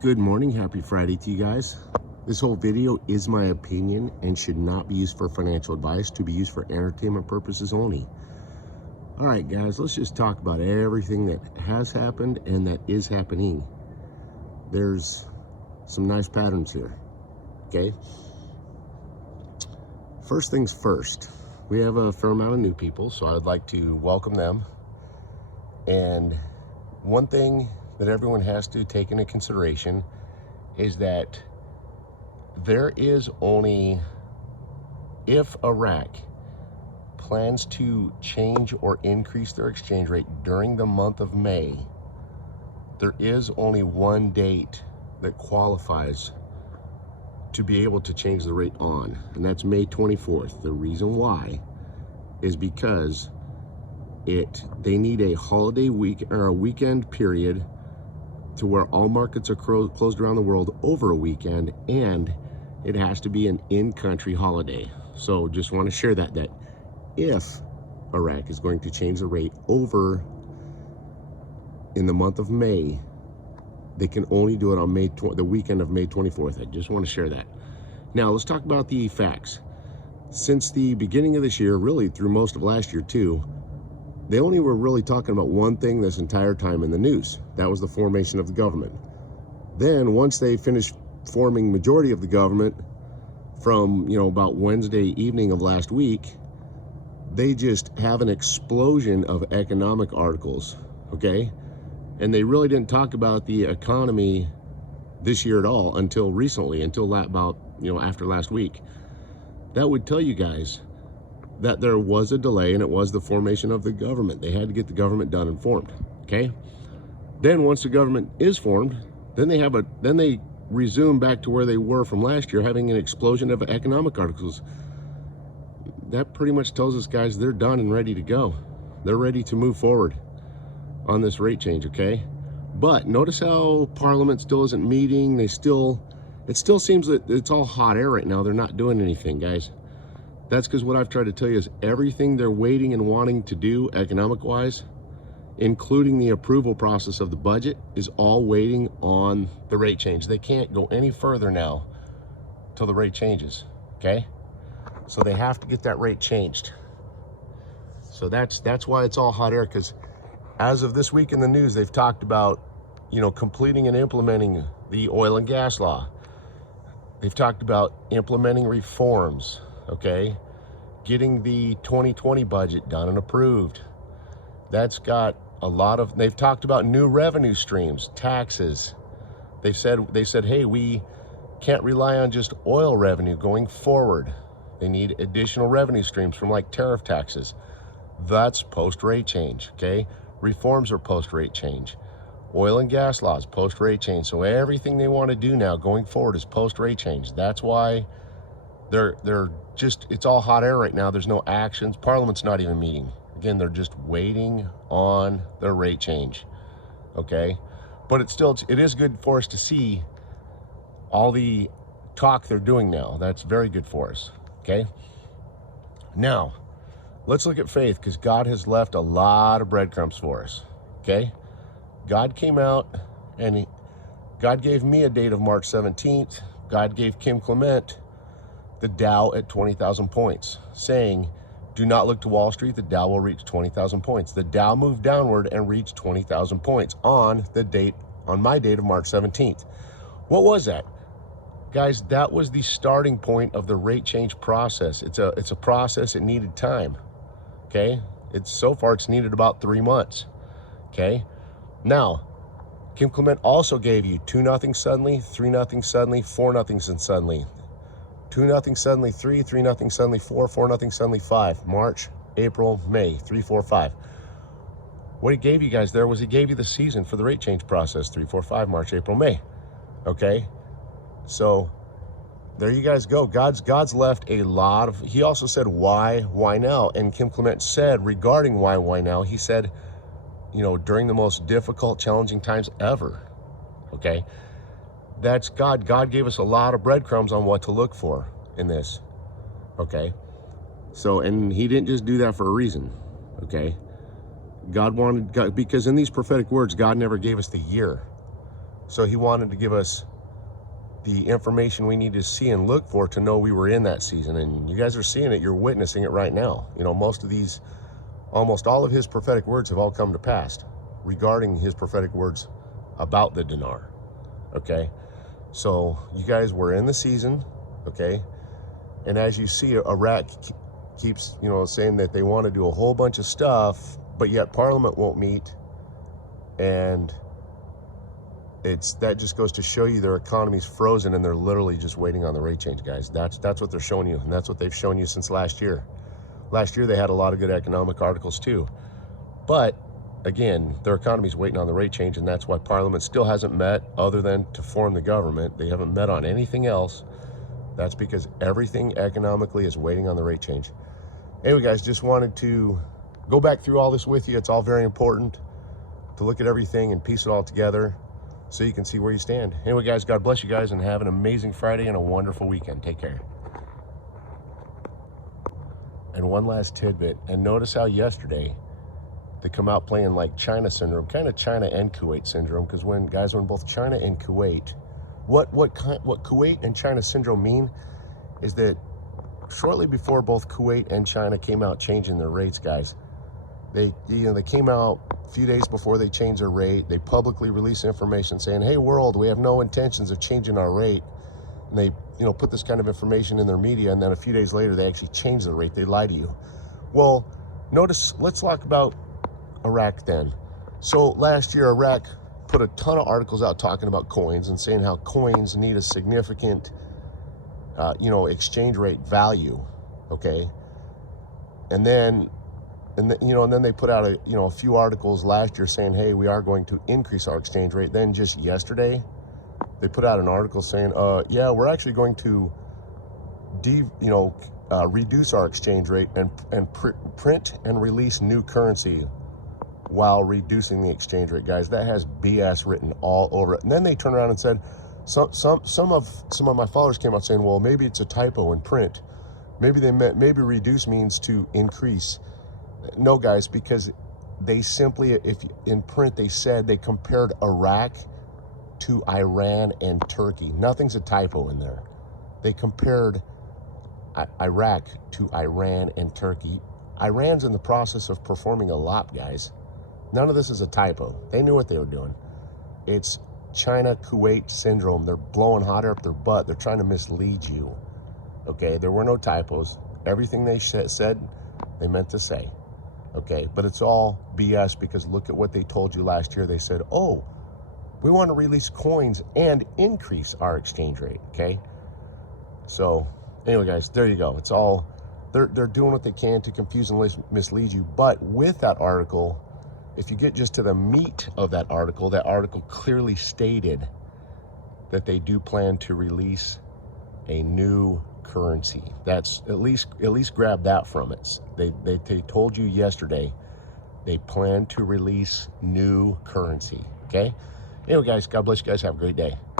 Good morning, happy Friday to you guys. This whole video is my opinion and should not be used for financial advice, to be used for entertainment purposes only. All right, guys, let's just talk about everything that has happened and that is happening. There's some nice patterns here, okay? First things first, we have a fair amount of new people, so I would like to welcome them. And one thing that everyone has to take into consideration is that there is only, if Iraq plans to change or increase their exchange rate during the month of May, there is only one date that qualifies to be able to change the rate on, and that's May 24th. The reason why is because they need a holiday week or a weekend period to where all markets are closed around the world over a weekend, and it has to be an in-country holiday. So just want to share that if Iraq is going to change the rate over in the month of May, they can only do it on the weekend of May 24th. I just want to share that. Now let's talk about the facts. Since the beginning of this year, really through most of last year too, they only were really talking about one thing this entire time in the news. That was the formation of the government. Then once they finished forming majority of the government from, about Wednesday evening of last week, they just have an explosion of economic articles, okay? And they really didn't talk about the economy this year at all until recently, until after last week. That would tell you guys that there was a delay, and it was the formation of the government. They had to get the government done and formed, okay? Then once the government is formed, then they resume back to where they were from last year, having an explosion of economic articles. That pretty much tells us, guys, they're done and ready to go. They're ready to move forward on this rate change, okay? But notice how Parliament still isn't meeting. It still seems that it's all hot air right now. They're not doing anything, guys. That's because what I've tried to tell you is everything they're waiting and wanting to do economic-wise, including the approval process of the budget, is all waiting on the rate change. They can't go any further now till the rate changes, okay? So they have to get that rate changed. So that's why it's all hot air, because as of this week in the news, they've talked about, completing and implementing the oil and gas law. They've talked about implementing reforms, okay? Getting the 2020 budget done and approved. That's got they've talked about new revenue streams, taxes. They said, hey, we can't rely on just oil revenue going forward. They need additional revenue streams from like tariff taxes. That's post-rate change, okay? Reforms are post-rate change. Oil and gas laws, post-rate change. So everything they want to do now going forward is post-rate change. That's why it's all hot air right now. There's no actions. Parliament's not even meeting. Again, they're just waiting on the rate change, okay? But it is good for us to see all the talk they're doing now. That's very good for us, okay? Now, let's look at faith, because God has left a lot of breadcrumbs for us, okay? God came out and God gave me a date of March 17th. God gave Kim Clement the Dow at 20,000 points, saying, do not look to Wall Street, the Dow will reach 20,000 points. The Dow moved downward and reached 20,000 points on my date of March 17th. What was that? Guys, that was the starting point of the rate change process. It's a process. It needed time, okay? So far it's needed about 3 months, okay? Now, Kim Clement also gave you 2-0 suddenly, 3-0 suddenly, 4-0 suddenly, 2-0 suddenly 3, 3-0 suddenly 4, 4-0 suddenly 5. March, April, May, 3, 4, 5. What he gave you guys there was he gave you the season for the rate change process, 3, 4, 5, March, April, May. Okay? So there you guys go. God's left a lot of, he also said, why now? And Kim Clement said regarding why now, he said, during the most difficult, challenging times ever, okay? That's God. God gave us a lot of breadcrumbs on what to look for in this, okay? So, and he didn't just do that for a reason, okay? God, because in these prophetic words, God never gave us the year. So he wanted to give us the information we need to see and look for to know we were in that season. And you guys are seeing it. You're witnessing it right now. You know, almost all of his prophetic words have all come to pass regarding his prophetic words about the dinar. Okay, so you guys were in the season. Okay, and as you see, Iraq keeps, you know, saying that they want to do a whole bunch of stuff, but yet Parliament won't meet, and that just goes to show you their economy's frozen, and they're literally just waiting on the rate change, guys. That's what they're showing you, and that's what they've shown you since last year. Last year they had a lot of good economic articles too, but again, their economy's waiting on the rate change, and that's why Parliament still hasn't met, other than to form the government. They haven't met on anything else. That's because everything economically is waiting on the rate change. Anyway, guys, just wanted to go back through all this with you. It's all very important to look at everything and piece it all together so you can see where you stand. Anyway, guys, God bless you guys, and have an amazing Friday and a wonderful weekend. Take care. And one last tidbit, and notice how yesterday they come out playing like China syndrome, kind of China and Kuwait syndrome, because when both China and Kuwait, what Kuwait and China syndrome mean is that shortly before both Kuwait and China came out changing their rates, guys, they came out a few days before they changed their rate. They publicly released information saying, hey world, we have no intentions of changing our rate. And they, you know, put this kind of information in their media, and then a few days later they actually changed the rate. They lied to you. Well, notice, let's talk about Iraq then. So last year Iraq put a ton of articles out talking about coins and saying how coins need a significant exchange rate value. Okay, and then they put out a few articles last year saying, hey, we are going to increase our exchange rate. Then just yesterday they put out an article saying, yeah, we're actually going to reduce our exchange rate and print and release new currency while reducing the exchange rate. Guys, that has BS written all over it. And then they turned around and said, some of my followers came out saying, well, maybe it's a typo in print. Maybe maybe reduce means to increase. No, guys, because they simply, if in print they said they compared Iraq to Iran and Turkey. Nothing's a typo in there. They compared Iraq to Iran and Turkey. Iran's in the process of performing a LOP, guys. None of this is a typo. They knew what they were doing. It's China-Kuwait syndrome. They're blowing hot air up their butt. They're trying to mislead you. Okay, there were no typos. Everything they said, they meant to say. Okay, but it's all BS, because look at what they told you last year. They said, oh, we want to release coins and increase our exchange rate. Okay, so anyway, guys, there you go. It's all, they're doing what they can to confuse and mislead you. But with that article, if you get just to the meat of that article clearly stated that they do plan to release a new currency. That's at least grab that from it. They told you yesterday they plan to release new currency. Okay, anyway, guys, God bless you guys. Have a great day.